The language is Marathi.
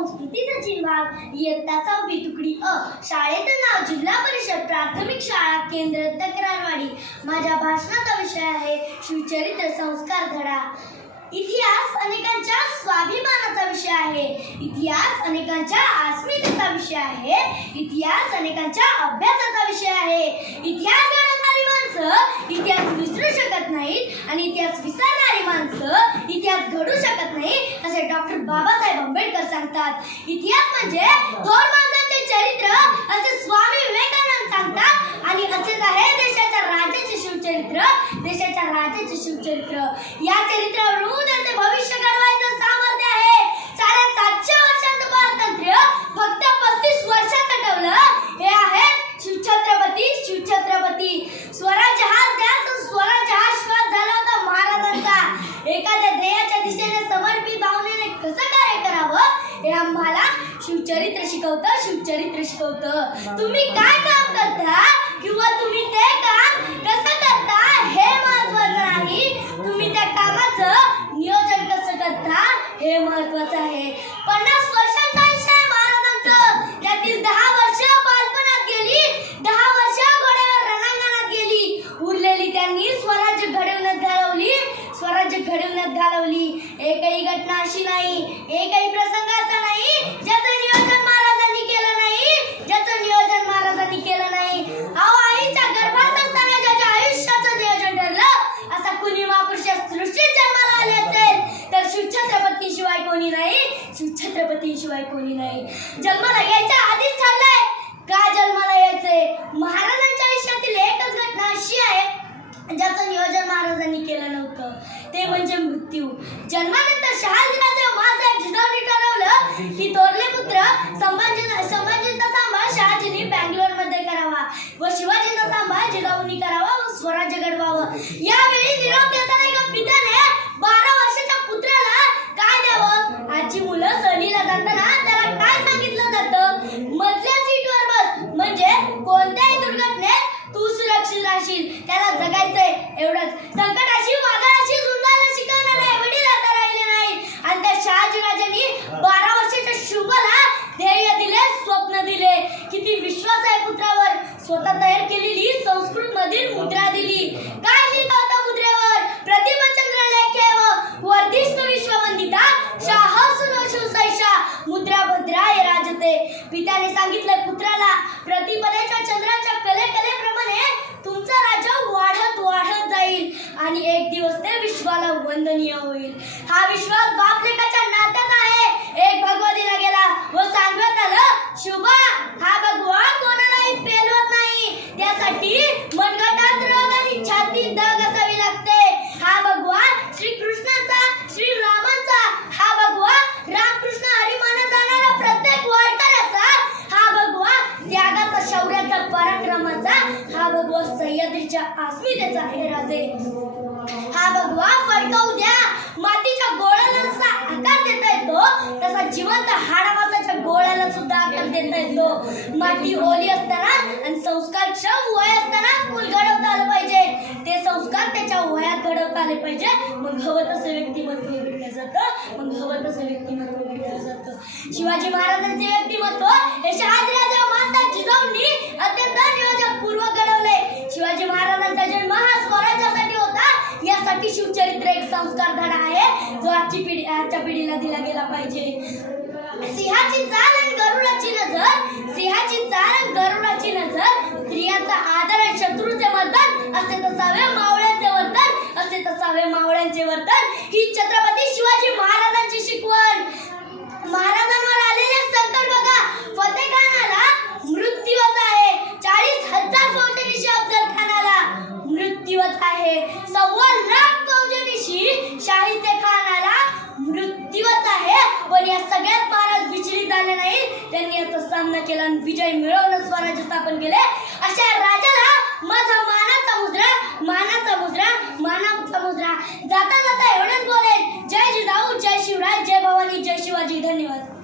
संस्कृती सचिन भाग इयत्ता 6वी तुकडी अ. शाळेचे नाव जिल्हा परिषद प्राथमिक शाळा केंद्र तक्रारवाडी. माझ्या भाषणाचा विषय आहे शिवचरित्र संस्कार धडा. इतिहास अनेकांच्या स्वाभिमानाचा विषय आहे. इतिहास अनेकांच्या अस्मितेचा विषय आहे. इतिहास अनेकांच्या अभ्यासाचा विषय आहे. इतिहास घडवणारी माणसं इतिहास विसरू शकत नाहीत आणि इतिहास विसरणारी माणसं इतिहास घडू शकत नाही असे डॉक्टर बाबासाहेब आंबेडकर सांगतात. इतिहास म्हणजे थोर माणसांचे चरित्र असे स्वामी विवेकानंद सांगतात आणि असेच आहे देशाच्या राजाचे शिवचरित्र. देशाच्या राजाचे शिवचरित्र या चरित्रावरून त्याचे भविष्य घडवायचं सामर्थ्य आहे. 750 वर्षांचं स्वातंत्र्य फक्त 35 वर्षात हटवलं. हे आहेत शिवछत्रपती. शिवछत्रपती स्वराज्य हा ध्यास, स्वराज्य हा श्वास झाला होता महाराजांचा. एखाद्या ध्येयाच्या दिशेने समर्पित भावनेने कसं कार्य करावं हे आम्हाला शिवचरित्र शिकवतं. शिवचरित्र शिकवतं. तुम्ही काय काम करता किंवा तुम्ही ते काम कसं करता हे महत्त्वाचं नाही, तुम्ही त्या कामाचं नियोजन कसं करता हे महत्त्वाचं आहे. 50 वर्षांचं आयुष्य आहे महाराजांचं. त्यातील 10 वर्ष बालपणात गेली, 10 वर्ष घोड्यावर रणांगणात गेली. उरलेली त्यांनी स्वराज्य घडवण्यात घालवली. स्वराज्य घडवण्यात घालवली. एकही घटना अशी नाही, एकही प्रसंग असा नाही ज्याचं नियोजन महाराजांनी केलं नाही, ज्याचं नियोजन महाराजांनी केलं नाही. अहो, आईच्या गर्भात असताना ज्याच्या आयुष्याचं नियोजन ठरलं असा कुणी महापुरुष सृष्टीत जन्माला आले असेल तर शिवछत्रपतीशिवाय कोणी नाही. शिवछत्रपतीशिवाय कोणी नाही. जन्माला यायच्या आधीच ठरलंय का जन्माला यायचंय. महाराजांच्या आयुष्यातील एकच घटना अशी आहे ज्याचं नियोजन महाराजांनी केलं नव्हतं, ते म्हणजे मृत्यू. जन्मानंतर शहाजीराजे मासाहेब जिजाऊंनी ठरवलं की थोरले पुत्र संभाजीचा सांभाळ शहाजींनी बँगलोरमध्ये करावा व शिवाजीचा सांभाळ जिजाऊंनी करावा व स्वराज्य घडवावं. यावेळी निरोप देताना एका पित्याने 12 वर्षाच्या पुत्राला काय द्यावं. आजची मुलं सहलीला जाताना त्याला काय सांगितलं जातं, मधल्या सीटवर बस, म्हणजे कोणत्याही दुर्घटनेत तू सुरक्षित राहशील, त्याला जगायचंय एवढंच. संकटाशी वादळाशी झुंजायला शिकवणारे वडील आता राहिले नाहीत आणि त्या शहाजीराजांनी 12 वर्षाच्या शुभला ध्येय दिले, स्वप्न दिले. किती विश्वास आहे पुत्रावर. स्वतः तयार केलेली संस्कृत मधील मुद्रा दिली. काय लिहिलं होतं मुद्रेवर, प्रतिमचंद्र लेखेव वर्धिष्णु विश्ववंदिता शाहसुनो शिवसैषा मुद्रा भद्राय राजते. पित्याने सांगितलं पुत्राला, प्रतिपदेच्या चंद्राच्या कलेप्रमाणे तुमचं राज्य वाढत वाढत जाईल आणि एक दिवस ते विश्वाला वंदनीय होईल. हा विश्वास बाप लेकाच्या नात्यात आहे. एक भगवा दिला गेला व सांगण्यात आलं, शुभा हा भगवा कोणालाही पेलवत नाही, त्यासाठी मनगटात रग आणि छातीत दग असावी लागते. हा भगवा श्रीकृष्णाचा, श्रीरामांचा, हा भगवा रामकृष्ण हरी मानला जाणारा प्रत्येक वारकऱ्याचा, हा भगवा त्यागाचा, शौर्याचा, पराक्रमाचा, हा भगवा सह्याद्रीच्या अस्मितेचा आहे राजे. हा भगवा फडकवू द्या. मातीच्या गोळ्याला जसा आकार देता येतो तसा जिवंत हाडामासाच्या गोळ्याला सुद्धा आकार देता येतो. माती ओली असताना आणि संस्कारक्षम वय असताना मूल घडवता आलं पाहिजे. ते संस्कार त्याच्या वयात घडवता आले पाहिजे. मग हवं तसं व्यक्तिमत्व घडलं जातं. मग हवं तसं व्यक्तिमत्व घडलं जातं. शिवाजी महाराजांचे व्यक्तिमत्व हे शहाजीराजे मासाहेब जिजाऊंनी अत्यंत नियोजकपूर्वक घडवले. शिवाजी महाराजांचा जन्म हा स्वराज्यासाठी होता. यासाठी शिवचरित्र एक संस्कार धडा आहे जो आजच्या पिढीला दिला गेला पाहिजे. सिंहाची चाल आणि गरुडाची नजर, सिंहाची चाल आणि गरुडाची नजर, स्त्रियांचा आदर आणि शत्रूचे मर्दन असे तसावे मावळ्यांचे वर्तन, असे तसावे मावळ्यांचे वर्तन ही छत्रपती शिवाजी महाराजांची शिकवण. महाराजांवर आलेले संकट बघा. फतेखानाला मृत्यूच आहे. 40,000 फौजेनिशी अफजल खानाला मृत्यूच आहे. 1.25 लाख फौजेनिशी शाहिस्ते खानाला मृत्यूच आहे. पण या सगळ्यात महाराज विचलित झाले नाही. त्यांनी याचा सामना केला आणि विजय मिळवून स्वराज्य स्थापन केले. अशा राजाला माझा मानाचा मुद्रा, मानाचा मुद्रा, मानाचा मुद्रा. जाता जाता एवढेच बोलेन, जय जिजाऊ, जय शिवराय, जय भवानी, जय शिवाजी. धन्यवाद.